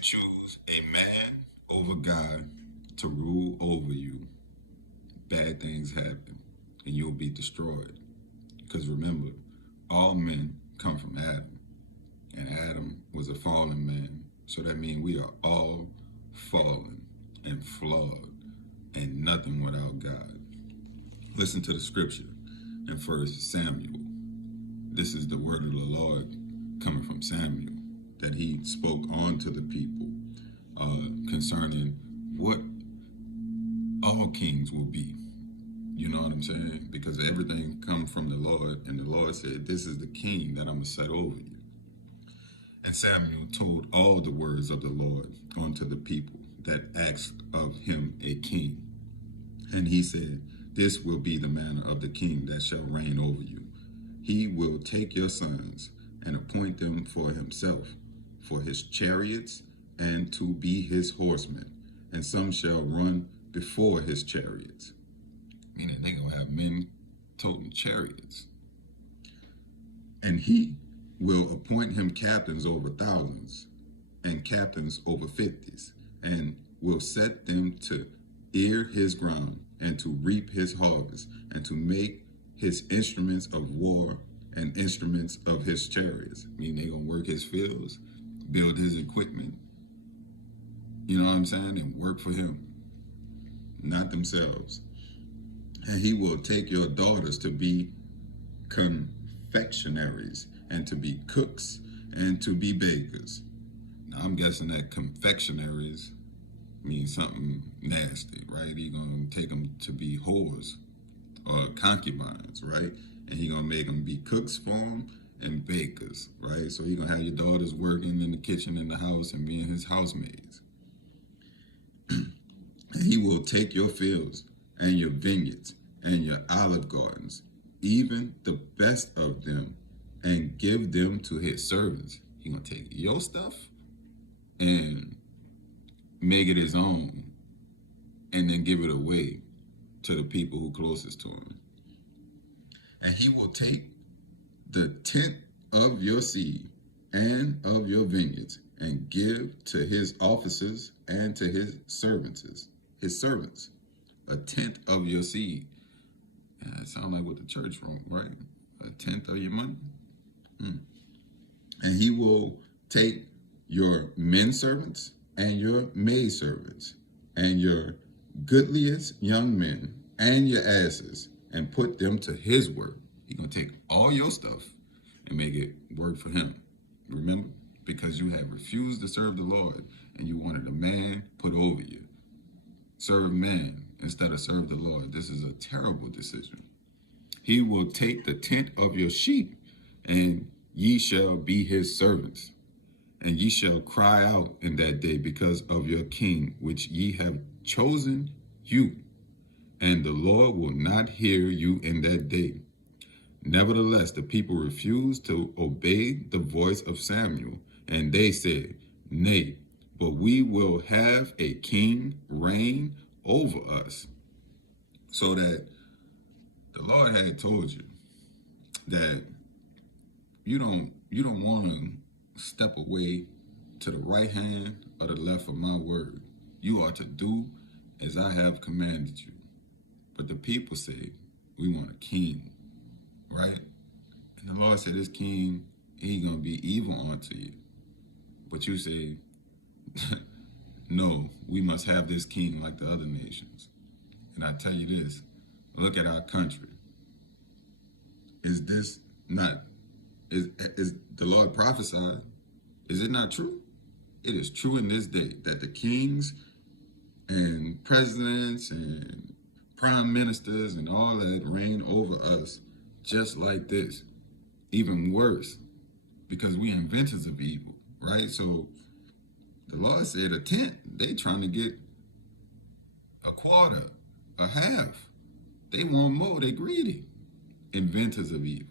choose a man over God to rule over you, bad things happen and you'll be destroyed. Because remember, all men come from Adam, and Adam was a fallen man. So that means we are all fallen and flawed and nothing without God. Listen to the scripture in 1 Samuel. This is the word of the Lord coming from Samuel that he spoke on to the people concerning what all kings will be. You know what I'm saying? Because everything comes from the Lord, and the Lord said, this is the king that I'm going to set over you. And Samuel told all the words of the Lord unto the people that asked of him a king. And he said, this will be the manner of the king that shall reign over you. He will take your sons and appoint them for himself, for his chariots, and to be his horsemen. And some shall run before his chariots. Meaning they gonna have men toting chariots. And he will appoint him captains over thousands and captains over fifties, and will set them to ear his ground and to reap his harvest, and to make his instruments of war and instruments of his chariots. Meaning they gonna work his fields, build his equipment, you know what I'm saying, and work for him, not themselves. And he will take your daughters to be confectionaries, and to be cooks, and to be bakers. Now I'm guessing that confectionaries means something nasty, right? He gonna take them to be whores or concubines, right? And he gonna make them be cooks for him and bakers, right? So he gonna have your daughters working in the kitchen in the house and being his housemaids. And he will take your fields and your vineyards and your olive gardens, even the best of them, and give them to his servants. He gonna take your stuff and make it his own, and then give it away to the people who closest to him. And he will take the tenth of your seed and of your vineyards, and give to his officers and to his servants, a tenth of your seed. Yeah, that sounds like what the church wrote, right? A tenth of your money. And he will take your men servants and your maid servants and your goodliest young men and your asses, and put them to his work. He's gonna take all your stuff and make it work for him. Remember? Because you have refused to serve the Lord, and you wanted a man put over you. Serve man instead of serve the Lord. This is a terrible decision. He will take the tenth of your sheep, and ye shall be his servants. And ye shall cry out in that day because of your king, which ye have chosen you. And the Lord will not hear you in that day. Nevertheless, the people refused to obey the voice of Samuel, and they said, nay, but we will have a king reign over us. So that the Lord had told you that you don't want to step away to the right hand or the left of my word. You are to do as I have commanded you. But the people say, we want a king, right? And the Lord said, this king ain't going to be evil unto you. But you say, no, we must have this king like the other nations. And I tell you this, look at our country. Is this not, is the Lord prophesied? Is it not true? It is true in this day that the kings and presidents and prime ministers and all that reign over us just like this. Even worse, because we inventors of evil, right? So the Lord said a tenth. They trying to get a quarter, a half. They want more. They greedy. Inventors of evil.